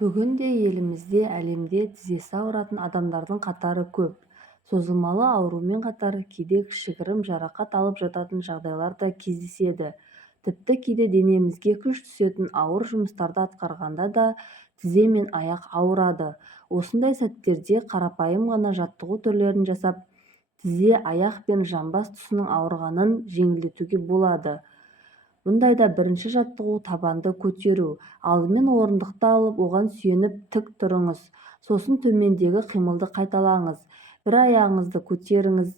Бүгінде елімізде әлемде тізесі ауыратын адамдардың қатары көп. Созылмалы аурумен қатар кейде кішігірім жарақат алып жататын жағдайлар да кездеседі. Тіпті кейде денемізге күш түсетін ауыр жұмыстарды атқарғанда да тізе мен аяқ ауырады. Осындай сәттерде қарапайым ғана жаттығу түрлерін жасап, тізе, аяқ пен жамбас тұсының ауырғанын жеңілдетуге болады. Бұндайда бірінші жаттығу табанды көтеру. Алдымен орындықты алып, оған сүйеніп тік тұрыңыз. Сосын төмендегі қимылды қайталаңыз. Бір аяғыңызды көтеріңіз,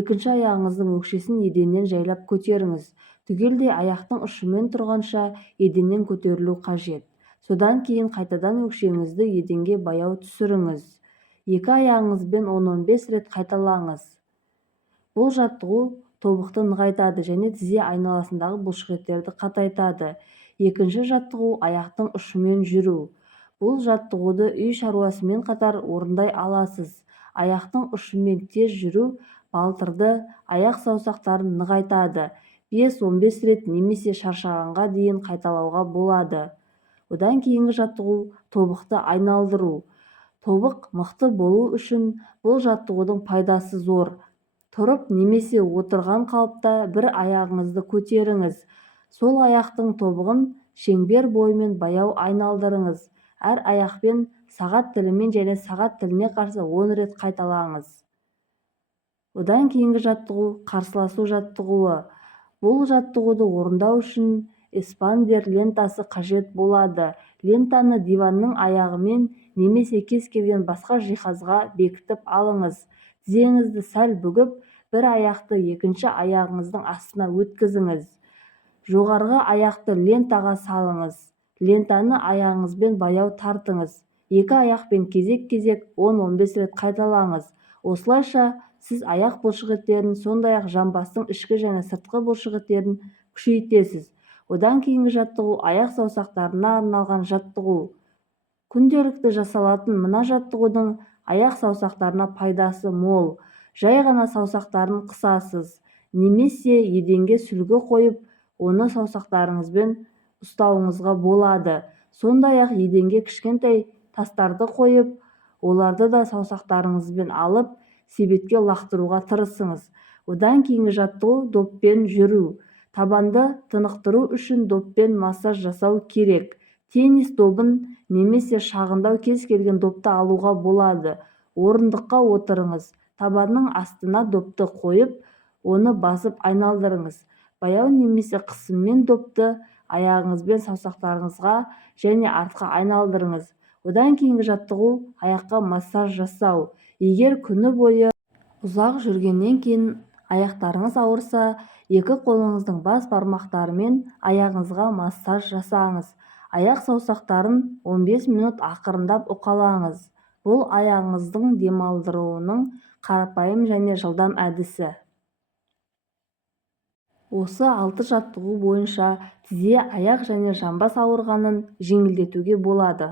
екінші аяғыңыздың өкшесін еденнен жайлап көтеріңіз. Түгелдей аяқтың ұшымен тұрғанша еденнен көтерілу қажет. Содан кейін қайтадан өкшеңізді еденге баяу түсіріңіз. Екі аяғыңызбен 10-15 рет қайталаңыз. Бұл жаттығу тобықты нығайтады және тізе айналасындағы бұлшықеттерді қатайтады. Екінші жаттығу аяқтың ұшымен жүру. Бұл жаттығуды үй шаруасымен қатар орындай аласыз. Аяқтың ұшымен тез жүру балтырды, аяқ саусақтарын нығайтады. 5-15 рет немесе шаршағанға дейін қайталауға болады. Одан кейінгі жаттығу тобықты айналдыру. Тобық мықты болу үшін бұл жаттығудың пайдасы зор. Тұрып немесе отырған қалыпта бір аяғыңызды көтеріңіз. Сол аяқтың тобығын шеңбер бойымен баяу айналдырыңыз. Әр аяқпен сағат тілімен және сағат тіліне қарсы 10 рет қайталаңыз. Одан кейінгі жаттығу қарсыласу жаттығуы. Бұл жаттығуды орындау үшін эспандер лентасы қажет болады. Лентаны диванның аяғымен немесе кез келген басқа жиһазға бекітіп алыңыз. Тізеңізді сәл бүгіп, бір аяқты екінші аяғыңыздың астына өткізіңіз. Жоғарғы аяқты лентаға салыңыз. Лентаны аяғыңызбен баяу тартыңыз. Екі аяқпен кезек-кезек 10-15 рет қайталаңыз. Осылайша сіз аяқ бұлшықеттерін, сондай-ақ жамбастың ішкі және сыртқы бұлшықеттерін күшейтесіз. Одан кейінгі жаттығу аяқ саусақтарына арналған жаттығу. Күнделікті жасалатын мына жаттығудың аяқ саусақтарына пайдасы мол. Жай ғана саусақтарын қысасыз, немесе еденге сүлгі қойып, оны саусақтарыңызбен ұстауыңызға болады. Сондай-ақ еденге кішкентай тастарды қойып, оларды да саусақтарыңызбен алып, себетке лақтыруға тырысыңыз. Одан кейінгі жаттығу доппен жүру. Табанды тынықтыру үшін доппен массаж жасау керек. Теннис добын немесе шағындау кез келген допты алуға болады. Орындыққа отырыңыз. Табанның астына допты қойып, оны басып айналдырыңыз. Баяу немесе қысыммен допты аяғыңызбен саусақтарыңызға және артқа айналдырыңыз. Одан кейінгі жаттығу аяққа массаж жасау. Егер күні бойы ұзақ жүргеннен кейін аяқтарыңыз ауырса, екі қолыңыздың бас бармақтарымен аяғыңызға массаж жасаңыз. Аяқ саусақтарын 15 минут ақырындап уқалаңыз. Бұл аяғыңыздың демалдыруының қарапайым және жылдам әдісі. Осы 6 жаттығу бойынша тізе, аяқ және жамбас ауырғанын жеңілдетуге болады.